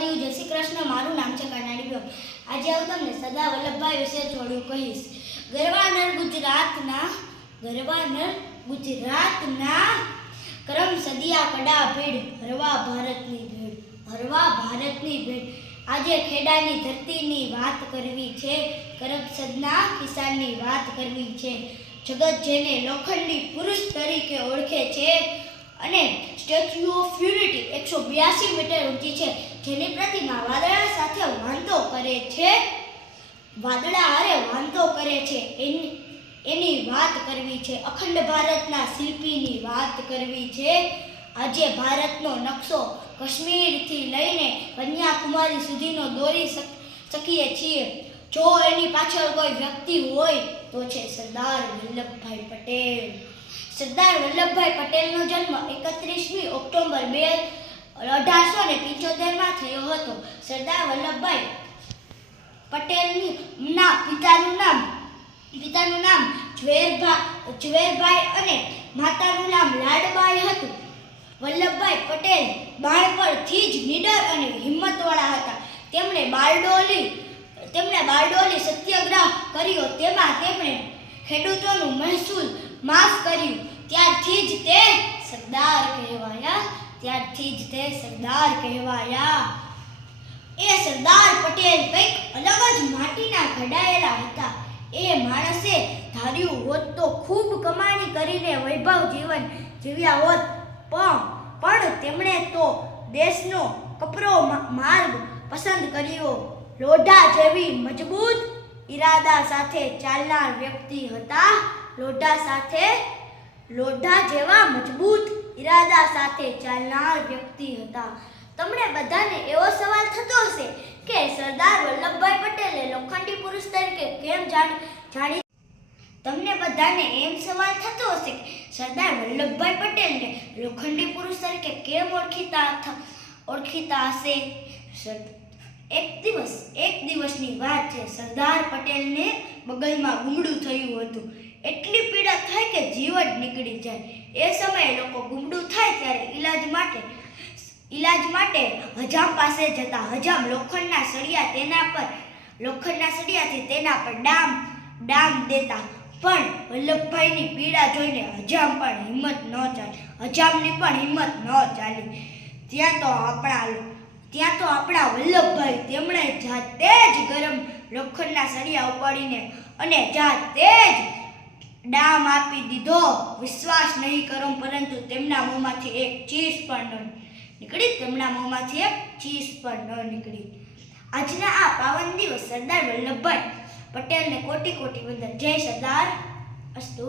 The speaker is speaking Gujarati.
છોકરીઓ, જય શ્રી કૃષ્ણ. મારું નામ છે કરનાળી બેન. આજે હું તમને સરદાર વલ્લભભાઈ વિશે થોડું કહીશ. ગરવાનર ગુજરાતના કરમ સદિયા કડા ભેડ, હરવા ભારતની ભેડ. આજે ખેડાની ધરતીની વાત કરવી છે, કરમસદના કિસાનની વાત કરવી છે. જગત જેને લોખંડી પુરુષ તરીકે ઓળખે છે અને સ્ટેચ્યુ ઓફ યુનિટી 182 મીટર ઊંચી છે, જેની પ્રતિમા વાદળા સાથે વાંધો કરે છે, એની વાત કરવી છે. અખંડ ભારતના શિલ્પીની વાત કરવી છે. આજે ભારતનો નકશો કાશ્મીરથી લઈને કન્યાકુમારી સુધીનો દોરી શકીએ છીએ. જો એની પાછળ કોઈ વ્યક્તિ હોય તો છે સરદાર વલ્લભભાઈ પટેલ. સરદાર વલ્લભભાઈ પટેલનો જન્મ 31મી ઓક્ટોબર 1875માં થયો હતો. સરદાર વલ્લભભાઈ પટેલના પિતાનું નામ ઝવેરભાઈ અને માતાનું નામ લાડબાઈ હતું. વલ્લભભાઈ પટેલ બાળપણથી જ નીડર અને હિંમતવાળા હતા. તેમણે બારડોલી સત્યાગ્રહ કર્યો, તેમાં તેમણે ખેડૂતોનું મહેસૂલ માફ કર્યું. ત્યારથી જ તે સરદાર કહેવાયા. એ સરદાર પટેલ કંઈક અલગ જ માટીના ઘડાયેલા હતા. એ માણસે ધાર્યું હોત તો ખૂબ કમાણી કરીને વૈભવ જીવન જીવ્યા હોત, પણ તેમણે તો દેશનો કપરો માર્ગ પસંદ કર્યો. લોઢા જેવી મજબૂત ઈરાદા સાથે ચાલનાર વ્યક્તિ હતા. લોઢા જેવા મજબૂત ઈરાદા સાથે ચાલનાર વ્યક્તિ હતા. તમને બધાને એવો સવાલ થતો હશે કે સરદાર વલ્લભભાઈ પટેલે લોખંડી પુરુષ તરીકે કેમ જાણી તમને બધાને એમ સવાલ થતો હશે કે સરદાર વલ્લભભાઈ પટેલને લોખંડી પુરુષ તરીકે કેમ ઓળખીતા હશે. એક દિવસની વાત છે. સરદાર પટેલને બગલમાં ગુમડું થયું હતું. એટલી પીડા થાય કે જીવ જ નીકળી જાય. એ સમયે લોકો ગુમડું થાય ત્યારે ઈલાજ માટે હજામ પાસે જતા. હજામ લોખંડના સળિયાથી તેના પર ડામ દેતા. પણ વલ્લભભાઈની પીડા જોઈને હજામની પણ હિંમત ન ચાલી. ત્યાં તો આપણા વલ્લભભાઈ, તેમણે જાતે જ ગરમ લોખંડના સળિયા ઉપાડીને અને જાતે જ ડામ આપી દીધો. વિશ્વાસ નહીં કરો, પરંતુ તેમના મોંમાંથી એક ચીસ પણ ન નીકળી. આજના આ પાવન દિવસ સરદાર વલ્લભભાઈ પટેલને કોટી કોટી વંદન. જય સરદાર. અસ્તુ.